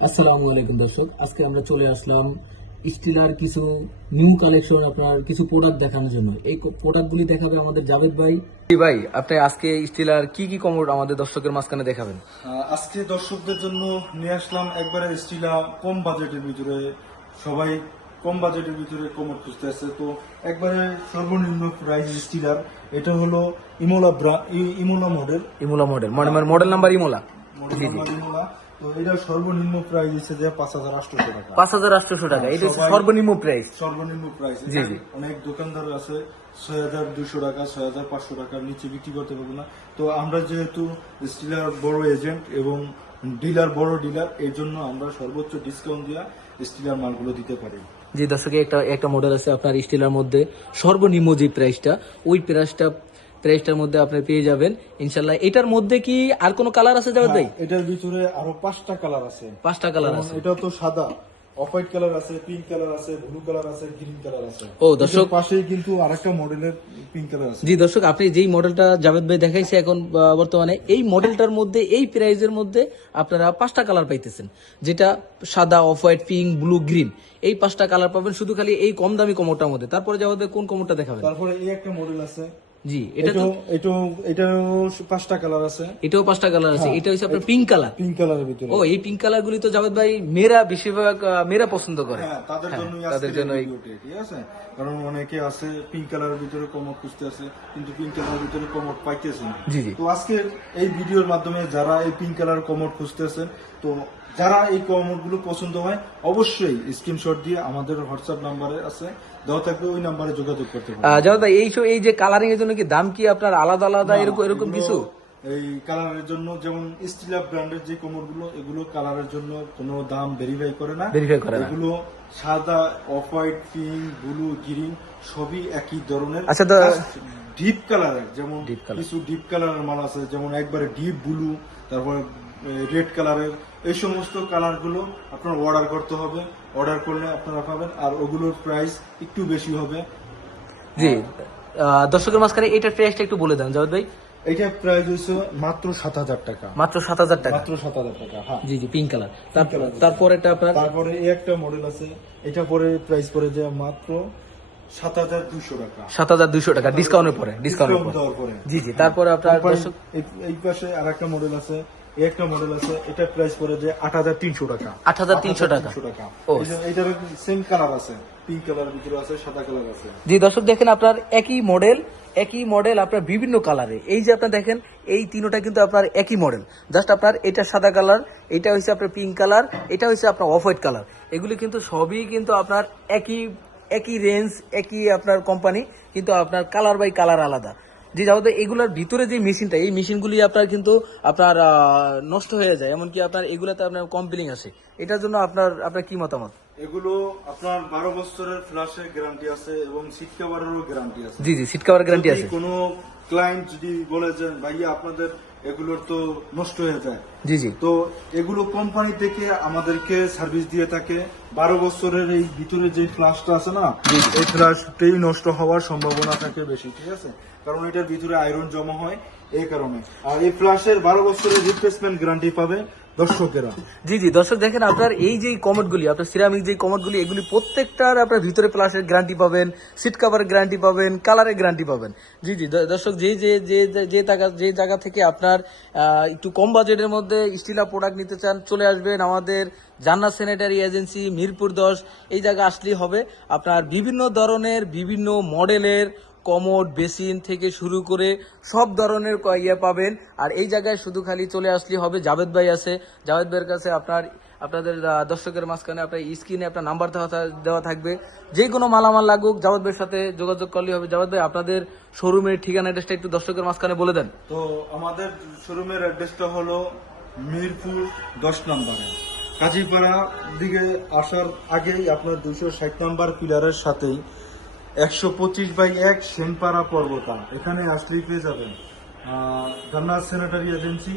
আসসালামু আলাইকুম দর্শক আজকে আমরা চলে আসলাম স্টিলার কিছু নিউ কালেকশন আপনার কিছু প্রোডাক্ট দেখানোর জন্য। এই প্রোডাক্টগুলি দেখাবে আমাদের জাভেদ ভাই। ভাই আপনি আজকে স্টিলার কি কি কমোড আমাদের দর্শকের মাঝখানে দেখাবেন? আজকে দর্শকদের জন্য নিয়ে আসলাম একবারে স্টিলা কম বাজেটের ভিতরে। সবাই কম বাজেটের ভিতরে কোমর খুঁজতে আছে তো একবারে সর্বনিম্ন প্রাইস স্টিলার এটা হলো ইমোলা ব্রা ই- ইমোলা model Imola model model number Imola. Model number Imola. তো এটা সর্বনিম্ন প্রাইস হচ্ছে যে পাঁচ হাজার আটশো টাকা। পাঁচ হাজার আটশোশো টাকা এটা হচ্ছে সর্বনিম্ন প্রাইস সর্বনিম্ন প্রাইস জি, জি। অনেক দোকানদার আছে ছয় হাজার দুশো টাকা ছয় হাজার পাঁচশো টাকার নিচে বিক্রি করতে পারব না। তো আমরা যেহেতু স্টিলার বড় এজেন্ট এবং ডিলার বড় ডিলার এই জন্য আমরা সর্বোচ্চ ডিসকাউন্ট দিয়া স্টিলার মালগুলো দিতে পারি। যে দর্শকে একটা একটা মডেল আছে আপনার স্টিলার মধ্যে। সর্বনিম্ন যে প্রাইসটা ওই প্রাইসটা প্রাইসটার মধ্যে আপনি পেয়ে যাবেন। ইনশাল্লাহ এটার মধ্যে কি আর কোনো কালার আছে জাভেদ ভাই? এটার ভিতরে আরও পাঁচটা কালার আছে। পাঁচটা কালার আছে। এটা তো সাদা অফ হোয়াইট কালার আছে পিঙ্ক কালার আছে ব্লু কালার আছে গ্রিন কালার আছে। ও, দর্শক- পাশেই কিন্তু আরেকটা মডেলের পিঙ্ক কালার আছে। জি দর্শক আপনি যেই মডেলটা জাভেদ ভাই দেখাইছে এখন বর্তমানে এই মডেলটার মধ্যে এই প্রাইজের মধ্যে আপনারা পাঁচটা কালার পাইতেছেন। যেটা সাদা off white pink blue green এই পাঁচটা কালার পাবেন শুধু খালি এই কম দামি কমোটার মধ্যে। তারপরে জাভেদ ভাই কোন কমোটা দেখাবেন? তারপরে এই একটা মডেল আছে জি এটা তো এটাও পাঁচটা কালার আছে। এটাও পাঁচটা কালার আছে। এটা হচ্ছে আপনার পিঙ্ক কালার পিঙ্ক কালারের ভিতরে। ও এই পিঙ্ক কালার গুলি তো জাভেদ ভাই মেয়েরা বেশিরভাগ মেয়েরা পছন্দ করে। হ্যাঁ তাদের জন্যই তাদের জন্য ঠিক আছে? কারণ অনেকে আছে পিঙ্ক কালারের ভিতরে কমর খুঁজতে আছে কিন্তু পিঙ্ক কালারের ভিতরে কমর পাইতেছে না। জি জি। তো আজকে এই ভিডিওর মাধ্যমে যারা এই পিঙ্ক কালার কমর খুঁজতেছেন তো যারা এই কমরগুলো পছন্দ হয় অবশ্যই স্ক্রিনশট দিয়ে আমাদের হোয়াটসঅ্যাপ নাম্বারে আছে। দেওয়া থাকবে ওই নাম্বারে যোগাযোগ করতে পারেন। আহ, এই এই যে কালারিং এর জন্য কি দাম কি আপনার আলাদা আলাদা এরকম এরকম কিছু? এই কালারের জন্য যেমন ব্র্যান্ডের যে এগুলো কালারের জন্য কোনো দাম ভেরিফাই করে না। ভেরিফাই করে এগুলো সাদা off white pink blue green সবই একই ধরনের। আচ্ছা, ডিপ কালারের যেমন। কিছু ডিপ কালারের মাল আছে যেমন একবারে ডিপ ব্লু তারপরে রেড কালারের এই সমস্ত কালারগুলো আপনার অর্ডার করতে হবে। অর্ডার করলে আপনারা পাবেন আর ওগুলোর প্রাইস একটু বেশি হবে। জি। দর্শকের মাঝখানে এটার প্রাইসটা একটু বলে দেন জাভেদ ভাই। এটা প্রাইস হচ্ছে মাত্র সাত হাজার টাকা। মাত্র সাত হাজার টাকা? মাত্র সাত হাজার টাকা হ্যাঁ। জি জি পিঙ্ক কালার তারপর এটা আপনার? তারপরে এই একটা মডেল আছে এটা পরে প্রাইস পরে যে মাত্র সাত হাজার দুশো টাকা। সাত হাজার দুইশো টাকা ডিসকাউন্টের পরে পরে। জি জি তারপরে আপনার এই- পাশে আর একটা মডেল আছে একটা মডেল আছে এটা প্রাইস পরে যে আট হাজার তিনশো টাকা। 8,300 টাকা। 8,300 টাকা। এইটার সেম কালার আছে পিঙ্ক কালার ভিতরে আছে সাদা কালার আছে। জি দর্শক দেখেন আপনার একই মডেল একই মডেল আপনার বিভিন্ন কালারে এই যে আপনার দেখেন এই তিনোটা কিন্তু আপনার একই মডেল জাস্ট আপনার এটা সাদা কালার এটা হচ্ছে আপনার পিঙ্ক কালার এটা হচ্ছে আপনার অফ হোয়াইট কালার এগুলি কিন্তু সবই কিন্তু আপনার একই একই রেঞ্জ একই আপনার কোম্পানি কিন্তু আপনার কালার বাই কালার আলাদা। জি যাবতীয় এগুলোর ভিতরে যে মেশিনটা এই মেশিনগুলি আপনার কিন্তু আপনার নষ্ট হয়ে যায়। এমনকি আপনার এগুলোতে আপনার কমপ্লিং আছে এটার জন্য আপনার আপনার কি মতামত? এগুলো আপনার বারো বছরের ফ্ল্যাশের গ্যারান্টি আছে এবং সিট কাভারেরও গ্যারান্টি আছে। জি জি সিট কাভার গ্যারান্টি আছে। কোনো ক্লায়েন্ট যদি বলে যে ভাইয়া আপনাদের এগুলোর তো নষ্ট হয়ে যায়। জি জি। তো এগুলো কোম্পানি থেকে আমাদেরকে সার্ভিস দিয়ে থাকে। বারো বছরের এই ভিতরে যে ফ্লাশটা আছে না এই ফ্লাশটাই নষ্ট হওয়ার সম্ভাবনা থাকে বেশি ঠিক আছে? কারণ এটার ভিতরে আয়রন জমা হয় এই কারণে। আর এই ফ্লাশের বারো বছরের রিপ্লেসমেন্ট গ্যারান্টি পাবে। জি জি, দর্শক দেখেন আপনার এই আপনার সিরামিক এগুলি প্রত্যেকটার আপনার ভিতরে প্লাসের গ্যারান্টি পাবেন সিট গ্যারান্টি পাবেন কালারের গ্যারান্টি পাবেন। জি জি দর্শক যে যে যে জায়গা থেকে আপনার একটু কম বাজেটের মধ্যে স্টিলা প্রোডাক্ট নিতে চান, চলে আসবেন আমাদের জান্নাত স্যানিটারি এজেন্সি মিরপুর দশ, এই জায়গা আসলেই হবে। আপনার বিভিন্ন ধরনের, বিভিন্ন মডেলের কমোড, বেসিন থেকে শুরু করে সব ধরনের ইয়ে পাবেন। আর এই জায়গায় শুধু খালি চলে আসলে হবে। জাভেদ ভাই আছে। জাভেদ ভাইয়ের কাছে আপনার, আপনাদের দর্শকের মাঝখানে আপনার স্ক্রিনে আপনার নাম্বার দেওয়া থাকবে। যে কোনো মালামাল লাগুক, জাভেদ ভাইয়ের সাথে যোগাযোগ করলে হবে। জাভেদ ভাই, আপনাদের শোরুমের ঠিকানা অ্যাড্রেসটা একটু দর্শকের মাঝখানে বলে দেন। তো আমাদের শোরুমের অ্যাড্রেসটা হলো মিরপুর দশ নম্বরে। কাজীপাড়া দিকে আসার আগেই আপনার দুশো ষাট নাম্বার পিলারের সাথেই একশো পঁচিশ বাই এক সেনপাড়া পর্বতা। এখানে আসলেই পেয়ে যাবেন। জান্নাত স্যানিটারি এজেন্সি